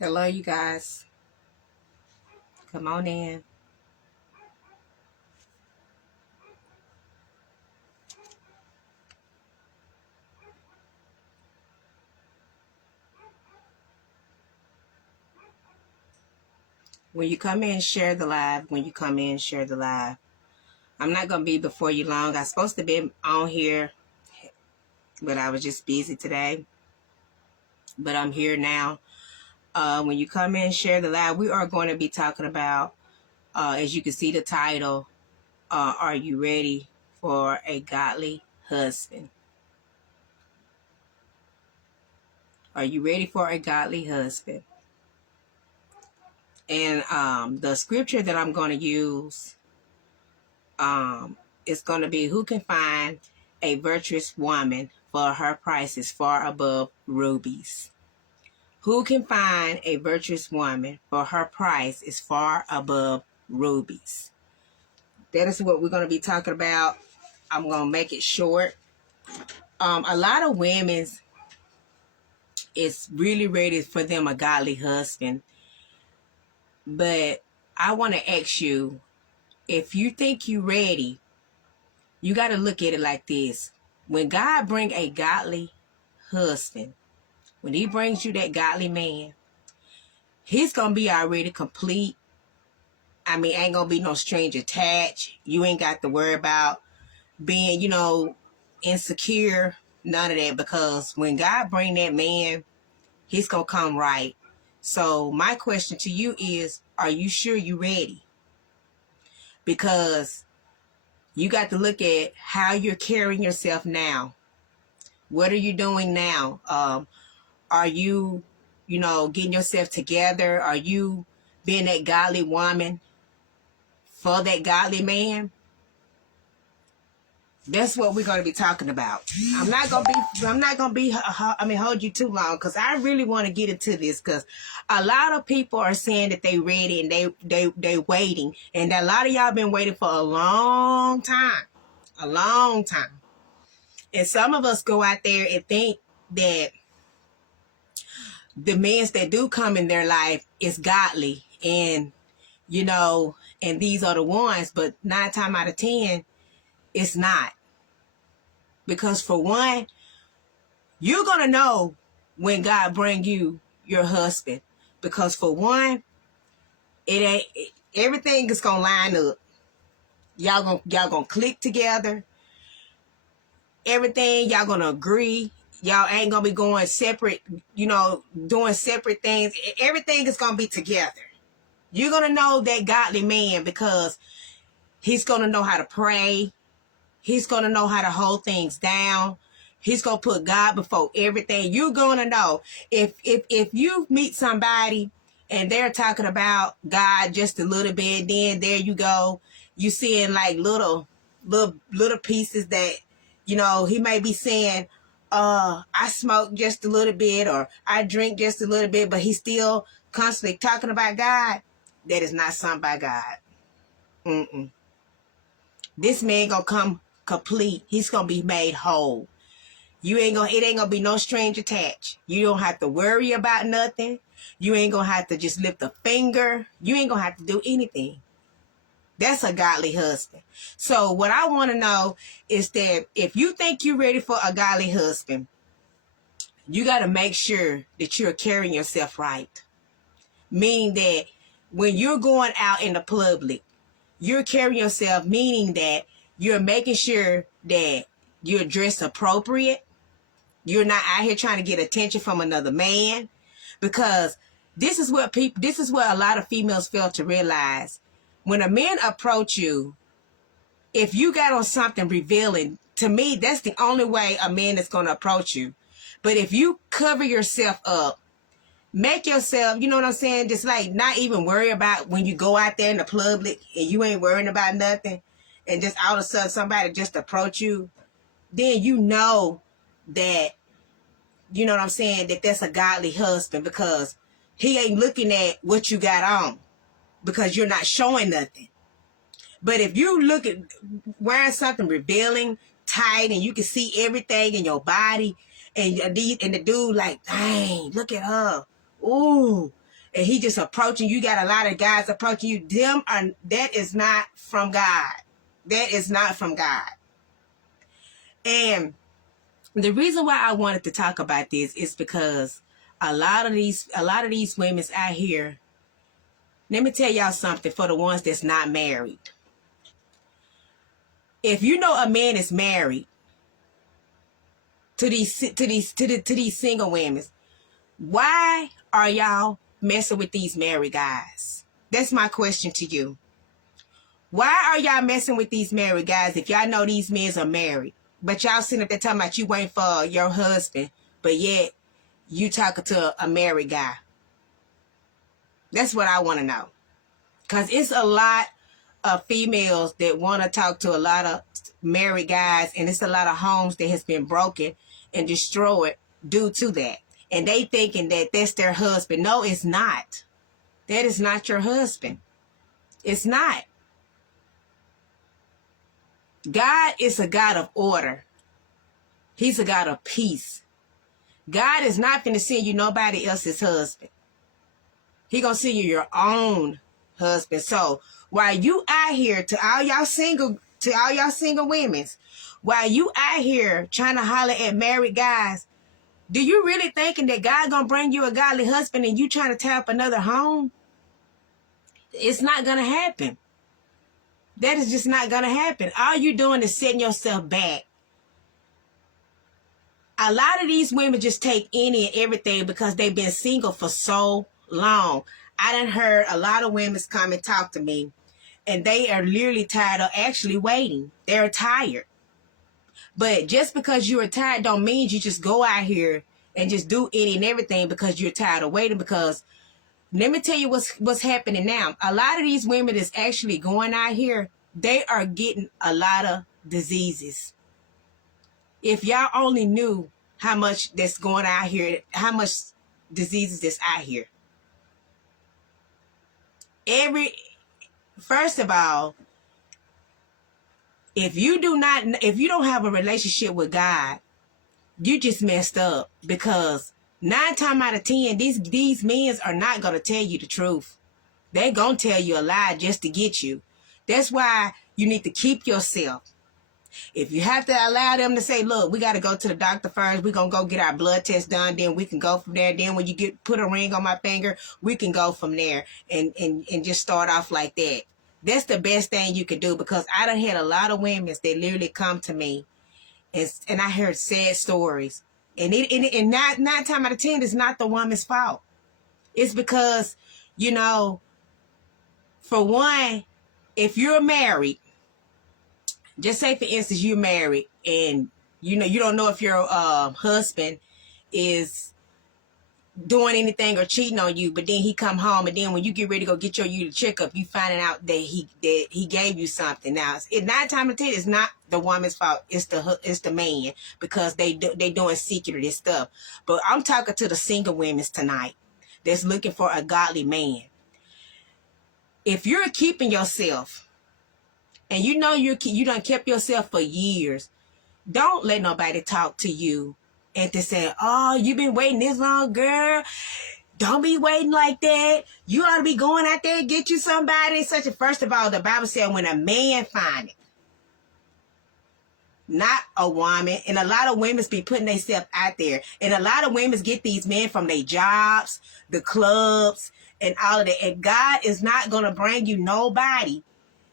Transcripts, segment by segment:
Hello, you guys. Come on in. When you come in, share the live. When you come in, share the live. I'm not going to be before you long. I was supposed to be on here, but I was just busy today. But I'm here now. When you come in, share the live. We are going to be talking about, as you can see the title, Are You Ready for a Godly Husband? Are you ready for a godly husband? And the scripture that I'm going to use is going to be, who can find a virtuous woman, for her price is far above rubies. Who can find a virtuous woman, for her price is far above rubies. That is what we're going to be talking about. I'm going to make it short. A lot of women is really ready for them a godly husband. But I want to ask you, if you think you're ready, you got to look at it like this. When God bring a godly husband, when he brings you that godly man, he's going to be already complete. I mean, ain't going to be no strings attached. You ain't got to worry about being, insecure. None of that. Because when God bring that man, he's going to come right. So my question to you is, are you sure you're ready? Because you got to look at how you're carrying yourself now. What are you doing now? Are you, getting yourself together? Are you being that godly woman for that godly man? That's what we're going to be talking about. I'm not going to be, hold you too long, because I really want to get into this, because a lot of people are saying that they ready and they waiting. And a lot of y'all been waiting for a long time. And some of us go out there and think that the men that do come in their life is godly, and and these are the ones, but 9 times out of 10, it's not. Because for one, you're gonna know when God bring you your husband, because for one, everything is gonna line up. Y'all gonna click together. Everything y'all gonna agree. Y'all ain't gonna be going separate, doing separate things. Everything is gonna be together. You're going to know that godly man, because he's going to know how to pray. He's going to know how to hold things down. He's going to put God before everything. You're going to know if you meet somebody and they're talking about God just a little bit, then there you go. You seeing like little pieces that, he may be saying, I smoke just a little bit, or I drink just a little bit, but he's still constantly talking about God. That is not sent by God. This man gonna come complete. He's gonna be made whole. It ain't gonna be no strings attached. You don't have to worry about nothing. You ain't gonna have to just lift a finger. You ain't gonna have to do anything. That's a godly husband. So what I want to know is that if you think you're ready for a godly husband, you got to make sure that you're carrying yourself right. Meaning that when you're going out in the public, you're carrying yourself, meaning that you're making sure that you're dressed appropriate. You're not out here trying to get attention from another man, because this is what a lot of females fail to realize. When a man approach you, if you got on something revealing, to me, that's the only way a man is going to approach you. But if you cover yourself up, make yourself, you know what I'm saying, just like not even worry about when you go out there in the public and you ain't worrying about nothing, and just all of a sudden somebody just approach you, then you know that, you know what I'm saying, that that's a godly husband, because he ain't looking at what you got on, because you're not showing nothing. But if you look at wearing something revealing, tight, and you can see everything in your body, and the dude like, dang, look at her. Ooh, and he just approaching you. Got a lot of guys approaching you. That is not from God. That is not from God. And the reason why I wanted to talk about this is because a lot of these women out here, let me tell y'all something for the ones that's not married. If you know a man is married to these single women, why are y'all messing with these married guys? That's my question to you. Why are y'all messing with these married guys if y'all know these men are married? But y'all sitting up there talking about you waiting for your husband, but yet you talking to a married guy. That's what I want to know. Because it's a lot of females that want to talk to a lot of married guys, and it's a lot of homes that has been broken and destroyed due to that. And they thinking that that's their husband. No, it's not. That is not your husband. It's not. God is a God of order. He's a God of peace. God is not going to send you nobody else's husband. He going to send you your own husband. So while you out here, to all y'all single women, while you out here trying to holler at married guys, do you really thinking that God going to bring you a godly husband and you trying to tap another home? It's not going to happen. That is just not going to happen. All you're doing is setting yourself back. A lot of these women just take any and everything because they've been single for so long. I done heard a lot of women come and talk to me, and they are literally tired of actually waiting. They're tired. But just because you're tired don't mean you just go out here and just do any and everything because you're tired of waiting. Because let me tell you what's happening now. A lot of these women that's actually going out here, they are getting a lot of diseases. If y'all only knew how much that's going out here, how much diseases that's out here. First of all, if you don't have a relationship with God, you just messed up, because 9 times out of 10, these men are not going to tell you the truth. They're going to tell you a lie just to get you. That's why you need to keep yourself. If you have to allow them to say, look, we got to go to the doctor first. We're going to go get our blood test done. Then we can go from there. Then when you put a ring on my finger, we can go from there and just start off like that. That's the best thing you can do, because I done had a lot of women that literally come to me and I heard sad stories. And 9 times out of 10, it's not the woman's fault. It's because, for one, if you're married, just say, for instance, you're married and, you don't know if your husband is doing anything or cheating on you, but then he come home, and then when you get ready to go get your checkup, you finding out that he gave you something. Now, 9 times out of 10, it's not the woman's fault. It's the man, because they doing secret stuff. But I'm talking to the single women tonight that's looking for a godly man. If you're keeping yourself, and you done kept yourself for years, don't let nobody talk to you and to say, oh, you been waiting this long, girl. Don't be waiting like that. You ought to be going out there and get you somebody. First of all, the Bible said when a man find it, not a woman. And a lot of women be putting themselves out there. And a lot of women get these men from their jobs, the clubs, and all of that. And God is not going to bring you nobody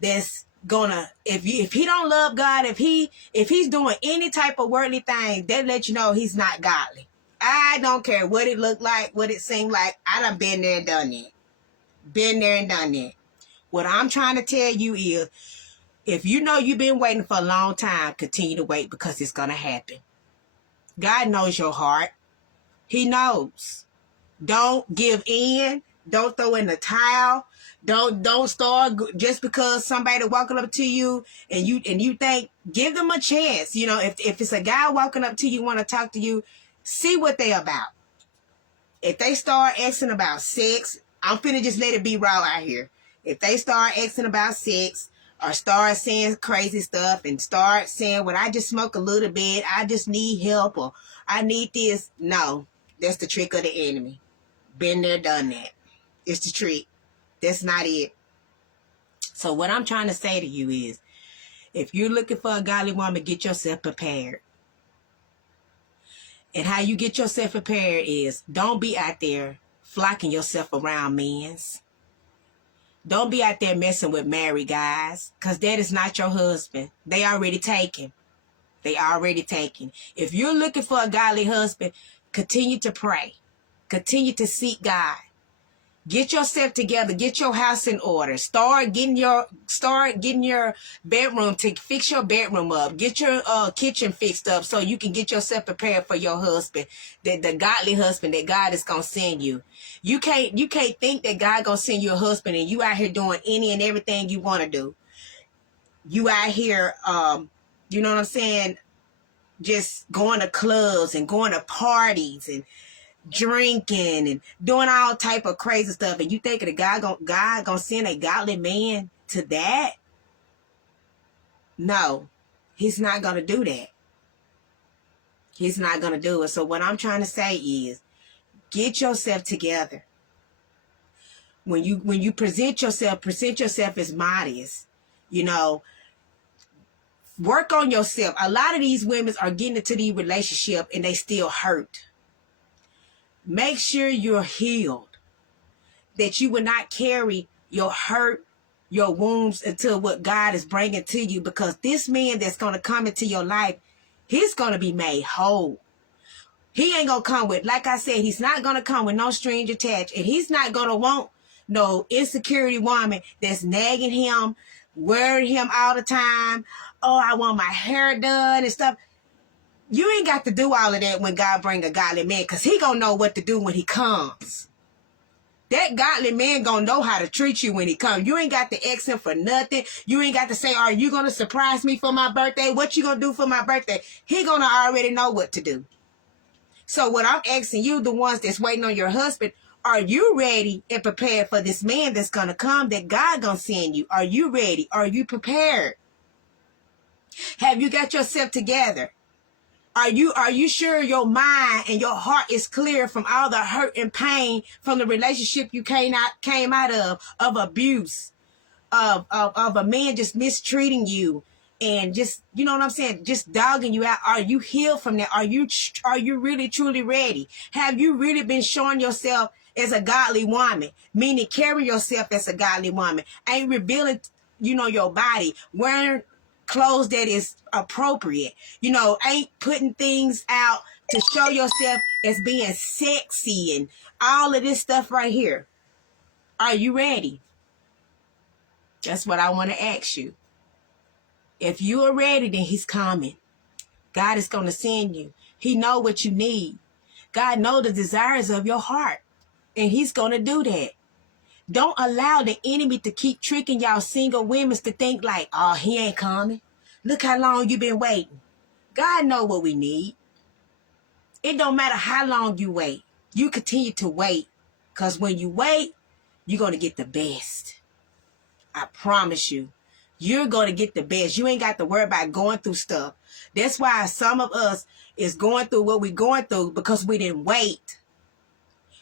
that's gonna, if he don't love God, if he's doing any type of worldly thing, that let you know he's not godly. I don't care what it looked like, what it seemed like. I done been there and done that. Been there and done that. What I'm trying to tell you is, if you know you've been waiting for a long time, continue to wait, because it's gonna happen. God knows your heart. He knows. Don't give in. Don't throw in the towel. Don't start just because somebody walking up to you and you think, give them a chance. If it's a guy walking up to you, want to talk to you, see what they about. If they start asking about sex, I'm finna just let it be raw out here. If they start asking about sex, or start saying crazy stuff and start saying, well, I just smoke a little bit, I just need help, or I need this. No, that's the trick of the enemy. Been there, done that. It's the trick. That's not it. So what I'm trying to say to you is, if you're looking for a godly woman, get yourself prepared. And how you get yourself prepared is, don't be out there flocking yourself around men's. Don't be out there messing with married guys, because that is not your husband. They already taken. They already taken. If you're looking for a godly husband, continue to pray. Continue to seek God. Get yourself together. Get your house in order. Start getting your bedroom to fix your bedroom up. Get your kitchen fixed up so you can get yourself prepared for your husband, the godly husband that God is gonna send you. You can't think that God gonna send you a husband and you out here doing any and everything you want to do. You out here, you know what I'm saying? Just going to clubs and going to parties and drinking and doing all type of crazy stuff, and you think that God gonna send a godly man to that? No, he's not gonna do that. He's not gonna do it. So what I'm trying to say is, get yourself together. When you present yourself as modest. You know, work on yourself. A lot of these women are getting into these relationships and they still hurt. Make sure you're healed, that you will not carry your hurt, your wounds into what God is bringing to you, because this man that's going to come into your life, he's going to be made whole. He ain't going to come with, like I said, he's not going to come with no strings attached, and he's not going to want no insecurity woman that's nagging him, worrying him all the time. Oh, I want my hair done and stuff. You ain't got to do all of that when God bring a godly man, because he gonna know what to do when he comes. That godly man gonna know how to treat you when he comes. You ain't got to ask him for nothing. You ain't got to say, are you gonna surprise me for my birthday? What you gonna do for my birthday? He gonna already know what to do. So what I'm asking you, the ones that's waiting on your husband, are you ready and prepared for this man that's gonna come, that God gonna send you? Are you ready? Are you prepared? Have you got yourself together? Are you sure your mind and your heart is clear from all the hurt and pain from the relationship you came out of abuse, of a man just mistreating you and just, you know what I'm saying, just dogging you out? Are you healed from that? Are you really truly ready? Have you really been showing yourself as a godly woman, meaning carry yourself as a godly woman? Ain't revealing, your body, wearing clothes that is appropriate, ain't putting things out to show yourself as being sexy and all of this stuff right here. Are you ready? That's what I want to ask you. If you are ready, then he's coming. God is going to send you. He know what you need. God know the desires of your heart, and he's going to do that. Don't allow the enemy to keep tricking y'all single women to think like, oh, he ain't coming. Look how long you been waiting. God know what we need. It don't matter how long you wait. You continue to wait. Because when you wait, you're going to get the best. I promise you. You're going to get the best. You ain't got to worry about going through stuff. That's why some of us is going through what we're going through, because we didn't wait.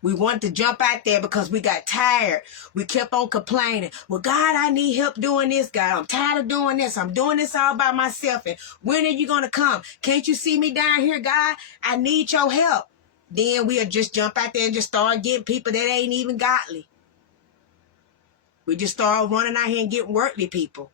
We wanted to jump out there because we got tired. We kept on complaining. Well, God, I need help doing this, God. I'm tired of doing this. I'm doing this all by myself. And when are you going to come? Can't you see me down here, God? I need your help. Then we'll just jump out there and just start getting people that ain't even godly. We just start running out here and getting worldly people.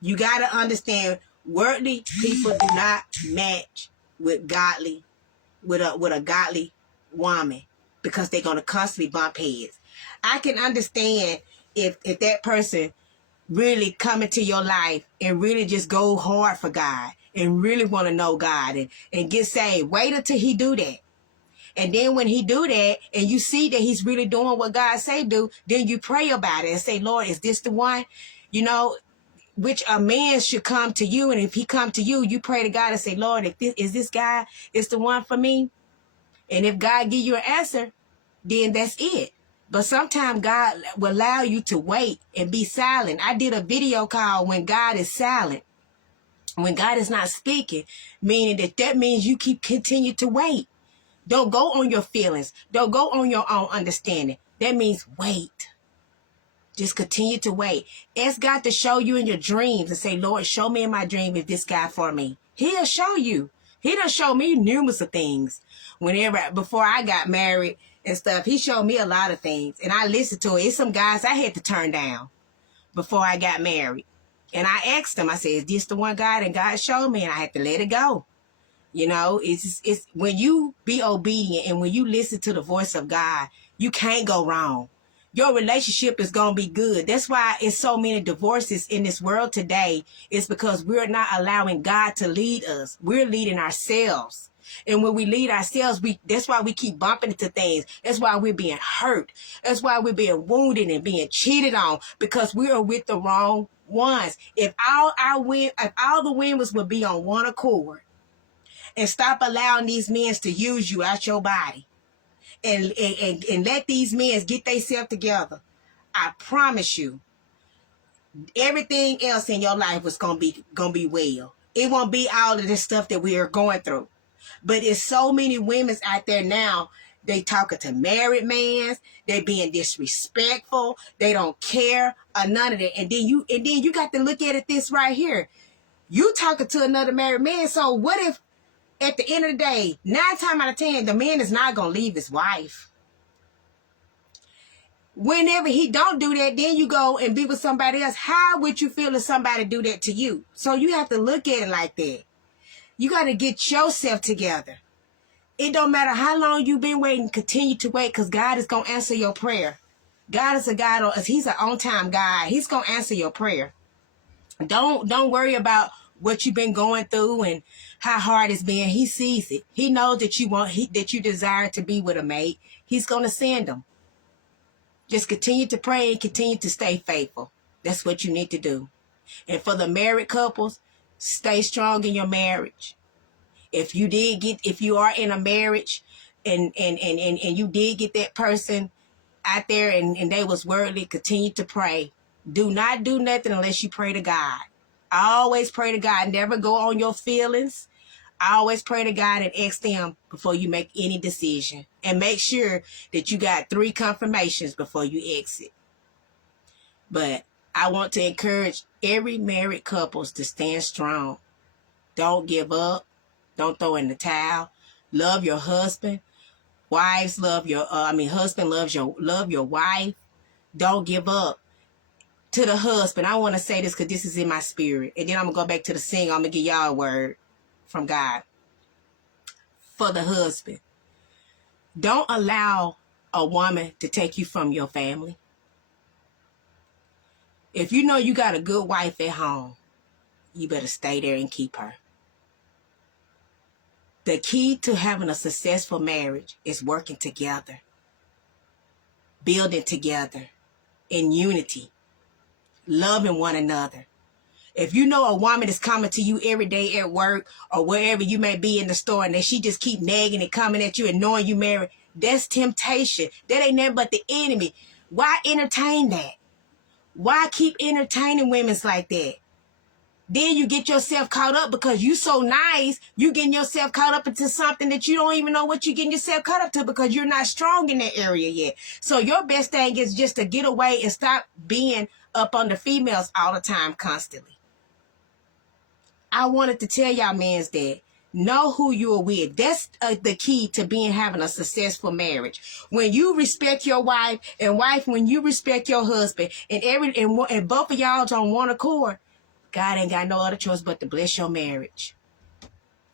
You got to understand, worldly people do not match with godly, with a godly woman, because they're going to constantly bump heads. I can understand if that person really come into your life and really just go hard for God and really want to know God and get saved. Wait until he do that. And then when he do that and you see that he's really doing what God say do, then you pray about it and say, Lord, is this the one? Which a man should come to you. And if he come to you, you pray to God and say, Lord, if this guy is the one for me? And if God give you an answer, then that's it. But sometimes God will allow you to wait and be silent. I did a video called When God is Silent. When God is not speaking, meaning that means you continue to wait. Don't go on your feelings. Don't go on your own understanding. That means wait. Just continue to wait. Ask God to show you in your dreams and say, Lord, show me in my dream if this guy for me. He'll show you. He done showed me numerous of things. Before I got married and stuff, he showed me a lot of things. And I listened to it. It's some guys I had to turn down before I got married. And I asked him, I said, is this the one God? And God showed me, and I had to let it go. You know, it's when you be obedient and when you listen to the voice of God, you can't go wrong. Your relationship is going to be good. That's why it's so many divorces in this world today. It's because we're not allowing God to lead us. We're leading ourselves. And when we lead ourselves, that's why we keep bumping into things. That's why we're being hurt. That's why we're being wounded and being cheated on, because we are with the wrong ones. If all the women would be on one accord and stop allowing these men to use you out your body, and let these men get themselves together, I promise you, everything else in your life was gonna be well. It won't be all of this stuff that we are going through. But it's so many women out there now. They talking to married men. They being disrespectful. They don't care or none of that. And then you got to look at it this right here. You talking to another married man. So what if at the end of the day, 9 times out of 10, the man is not going to leave his wife? Whenever he don't do that, then you go and be with somebody else. How would you feel if somebody do that to you? So you have to look at it like that. You got to get yourself together. It don't matter how long you've been waiting, continue to wait, because God is going to answer your prayer. God is a God, he's an on-time God. He's going to answer your prayer. Don't worry about what you've been going through and how hard it's been. He sees it. He knows that you desire to be with a mate. He's going to send them. Just continue to pray and continue to stay faithful. That's what you need to do. And for the married couples, stay strong in your marriage. If you are in a marriage and you did get that person out there and they was worldly, continue to pray. Do not do nothing unless you pray to God. Always pray to God. Never go on your feelings. Always pray to God and ask them before you make any decision. And make sure that you got 3 confirmations before you exit. But I want to encourage every married couples to stand strong. Don't give up. Don't throw in the towel. Love your husband. Wives, husband love your wife. Don't give up. To the husband, I want to say this because this is in my spirit. And then I'm going to go back to the sing. I'm going to give y'all a word from God. For the husband, don't allow a woman to take you from your family. If you know you got a good wife at home, you better stay there and keep her. The key to having a successful marriage is working together, building together in unity, loving one another. If you know a woman is coming to you every day at work or wherever you may be in the store and that she just keep nagging and coming at you and knowing you married, that's temptation. That ain't nothing but the enemy. Why entertain that? Why keep entertaining women like that? Then you get yourself caught up because you so nice, you getting yourself caught up into something that you don't even know what you're getting yourself caught up to because you're not strong in that area yet. So your best thing is just to get away and stop being up on the females all the time, constantly. I wanted to tell y'all men's that know who you're with. That's the key to having a successful marriage. When you respect your wife, and when you respect your husband, and both of y'all on one accord, God ain't got no other choice but to bless your marriage.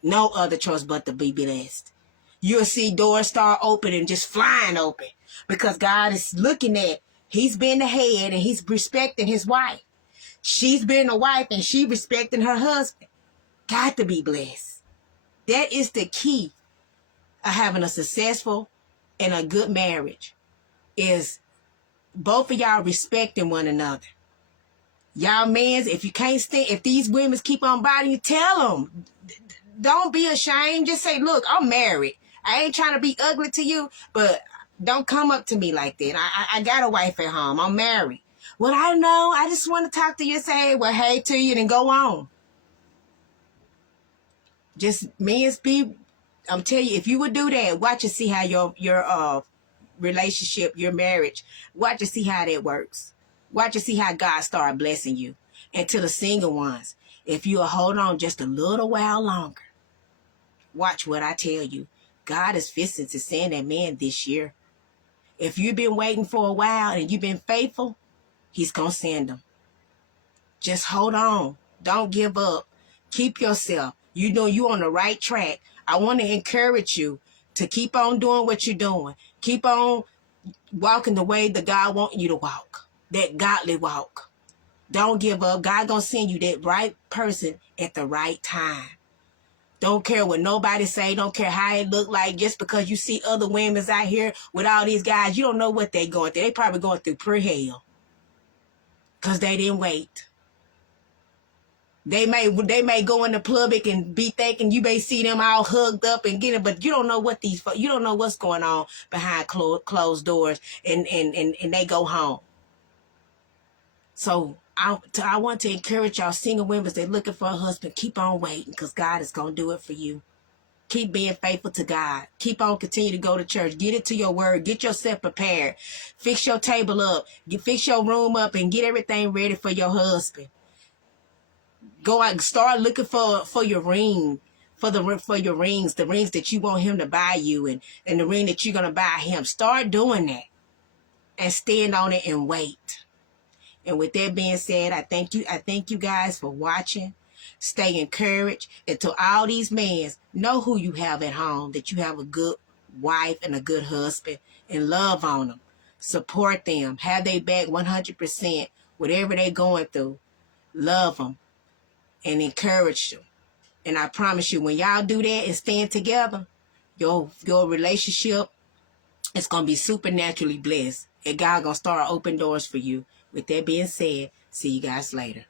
No other choice but to be blessed. You'll see doors start opening, just flying open, because God is looking at, he's been the head and he's respecting his wife. She's been a wife and she respecting her husband. Got to be blessed. That is the key of having a successful and a good marriage, is both of y'all respecting one another. Y'all mans, if you can't stand, if these women keep on bothering you, tell them. Don't be ashamed. Just say, look, I'm married. I ain't trying to be ugly to you, but don't come up to me like that. I got a wife at home. I'm married. Well, I know. I just want to talk to you and say, well, hey to you, and go on. Just men's be I'm telling you, if you would do that, watch and see how your relationship, your marriage, watch and see how that works. Watch and see how God start blessing you. And to the single ones, if you'll hold on just a little while longer, watch what I tell you. God is fixing to send that man this year. If you've been waiting for a while and you've been faithful, he's going to send them. Just hold on. Don't give up. Keep yourself. You know you're on the right track. I want to encourage you to keep on doing what you're doing. Keep on walking the way that God wants you to walk. That godly walk. Don't give up. God gonna send you that right person at the right time. Don't care what nobody say. Don't care how it look like. Just because you see other women out here with all these guys, you don't know what they going through. They probably going through pure hell. Because they didn't wait. They may go in the public and be thinking you may see them all hugged up and get it, but you don't know you don't know what's going on behind closed doors, and they go home. So I want to encourage y'all single women that looking for a husband, keep on waiting, because God is gonna do it for you. Keep being faithful to God. Keep on continue to go to church. Get into your word. Get yourself prepared. Fix your table up. Fix your room up and get everything ready for your husband. Go out and start looking for your ring, for your rings, the rings that you want him to buy you, and the ring that you're gonna buy him. Start doing that and stand on it and wait. And with that being said, I thank you guys for watching. Stay encouraged. And to all these men, know who you have at home, that you have a good wife and a good husband, and love on them. Support them. Have their back 100%. Whatever they're going through, love them and encourage them. And I promise you, when y'all do that and stand together, your relationship is going to be supernaturally blessed. And God going to start open doors for you. With that being said, see you guys later.